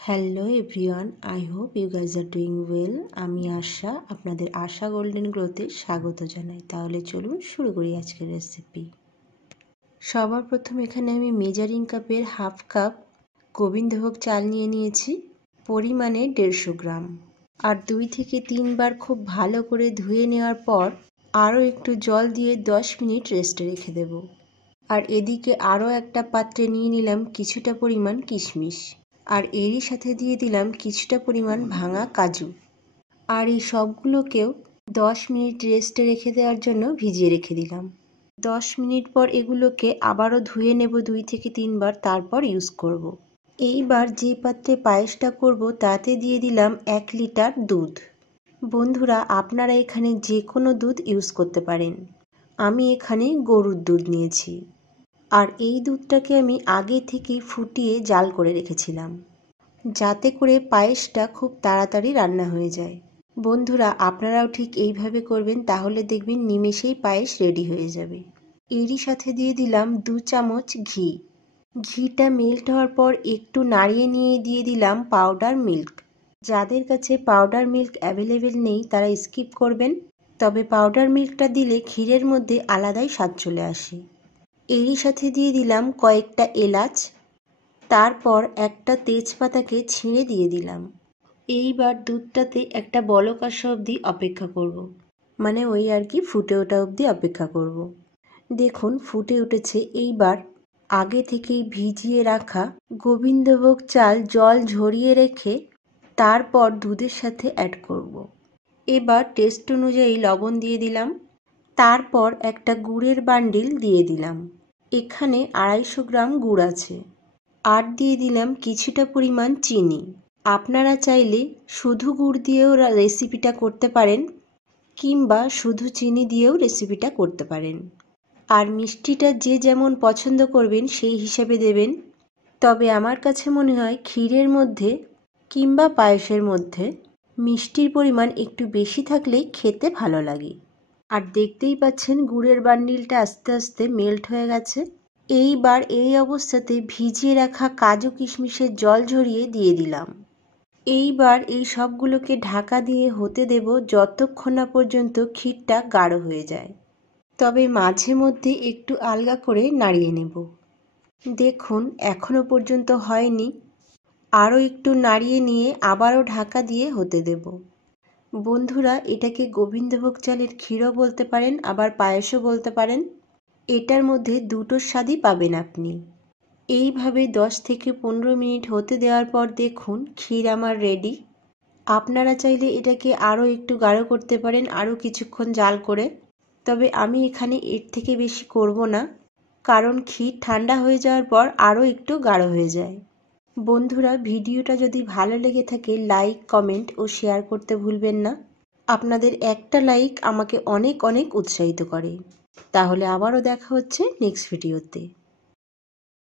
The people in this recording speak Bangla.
Hello everyone, I hope you guys are doing well. আমি আশা, আপনাদের আশা গোল্ডেন গ্রোতে স্বাগত জানাই। তাহলে চলুন শুরু করি আজকের রেসিপি। সবার প্রথম এখানে আমি মেজারিং কাপের হাফ কাপ গোবিন্দভোগ চাল নিয়ে নিয়েছি, পরিমাণে 150 গ্রাম। আর 2 থেকে 3 বার খুব ভালো করে ধুয়ে নেওয়ার পর আরও একটু জল দিয়ে 10 মিনিট রেস্টে রেখে দেব। আর এদিকে আরও একটা পাত্রে নিয়ে নিলাম কিছুটা পরিমাণ কিশমিশ, আর এরই সাথে দিয়ে দিলাম কিছুটা পরিমাণ ভাঙা কাজু। আর এই সবগুলোকেও 10 মিনিট রেস্টে রেখে দেওয়ার জন্য ভিজিয়ে রেখে দিলাম। 10 মিনিট পর এগুলোকে আবারও ধুয়ে নেব 2 থেকে 3 বার, তারপর ইউজ করব। এইবার যে পাত্রে পায়েসটা করব তাতে দিয়ে দিলাম 1 লিটার দুধ। বন্ধুরা, আপনারা এখানে যে কোনো দুধ ইউজ করতে পারেন। আমি এখানে গরুর দুধ নিয়েছি। আর এই দুধটাকে আমি আগে থেকেই ফুটিয়ে জাল করে রেখেছিলাম, যাতে করে পায়েসটা খুব তাড়াতাড়ি রান্না হয়ে যায়। বন্ধুরা, আপনারাও ঠিক এইভাবে করবেন, তাহলে দেখবেন নিমেষেই পায়েস রেডি হয়ে যাবে। এরই সাথে দিয়ে দিলাম 2 চামচ ঘি। ঘিটা মেল্ট হওয়ার পর একটু নাড়িয়ে নিয়ে দিয়ে দিলাম পাউডার মিল্ক। যাদের কাছে পাউডার মিল্ক অ্যাভেলেবেল নেই তারা স্কিপ করবেন, তবে পাউডার মিল্কটা দিলে ক্ষীরের মধ্যে আলাদাই স্বাদ চলে আসে। এরই সাথে দিয়ে দিলাম কয়েকটা এলাচ, তারপর একটা তেজপাতাকে ছিঁড়ে দিয়ে দিলাম। এইবার দুধটাতে একটা বলক আসা অবধি অপেক্ষা করব, মানে ওই আর কি ফুটে ওঠা অবধি অপেক্ষা করব। দেখুন ফুটে উঠেছে। এইবার আগে থেকেই ভিজিয়ে রাখা গোবিন্দভোগ চাল জল ঝরিয়ে রেখে তারপর দুধের সাথে অ্যাড করব। এবার টেস্ট অনুযায়ী লবণ দিয়ে দিলাম, তারপর একটা গুড়ের বান্ডিল দিয়ে দিলাম। এখানে 250 গ্রাম গুড় আছে। আর দিয়ে দিলাম কিছুটা পরিমাণ চিনি। আপনারা চাইলে শুধু গুড় দিয়েও রেসিপিটা করতে পারেন, কিংবা শুধু চিনি দিয়েও রেসিপিটা করতে পারেন। আর মিষ্টিটা যে যেমন পছন্দ করবেন সেই হিসাবে দেবেন। তবে আমার কাছে মনে হয় ক্ষীরের মধ্যে কিংবা পায়েসের মধ্যে মিষ্টির পরিমাণ একটু বেশি থাকলেই খেতে ভালো লাগে। আর দেখতেই পাচ্ছেন গুড়ের বান্ডিলটা আস্তে আস্তে মেল্ট হয়ে গেছে। এইবার এই অবস্থাতে ভিজিয়ে রাখা কাজু কিশমিশের জল ঝরিয়ে দিয়ে দিলাম। এইবার এই সবগুলোকে ঢাকা দিয়ে হতে দেব যতক্ষণ না পর্যন্ত ক্ষীরটা গাঢ় হয়ে যায়। তবে মাঝে মধ্যে একটু আলগা করে নাড়িয়ে নেব। দেখুন এখনো পর্যন্ত হয়নি, আরও একটু নাড়িয়ে নিয়ে আবারও ঢাকা দিয়ে হতে দেব। বন্ধুরা, এটাকে গোবিন্দভোগ চালের ক্ষীরও বলতে পারেন, আবার পায়েসও বলতে পারেন। এটার মধ্যে দুটোর স্বাদই পাবেন আপনি। এইভাবে 10 থেকে 15 মিনিট হতে দেওয়ার পর দেখুন ক্ষীর আমার রেডি। আপনারা চাইলে এটাকে আরও একটু গাঢ় করতে পারেন, আরও কিছুক্ষণ জাল করে। তবে আমি এখানে এর থেকে বেশি করব না, কারণ ক্ষীর ঠান্ডা হয়ে যাওয়ার পর আরও একটু গাঢ় হয়ে যায়। বন্ধুরা, ভিডিওটা যদি ভালো লেগে থাকে লাইক, কমেন্ট ও শেয়ার করতে ভুলবেন না। আপনাদের একটা লাইক আমাকে অনেক অনেক উৎসাহিত করে। তাহলে আবারও দেখা হচ্ছে নেক্সট ভিডিওতে।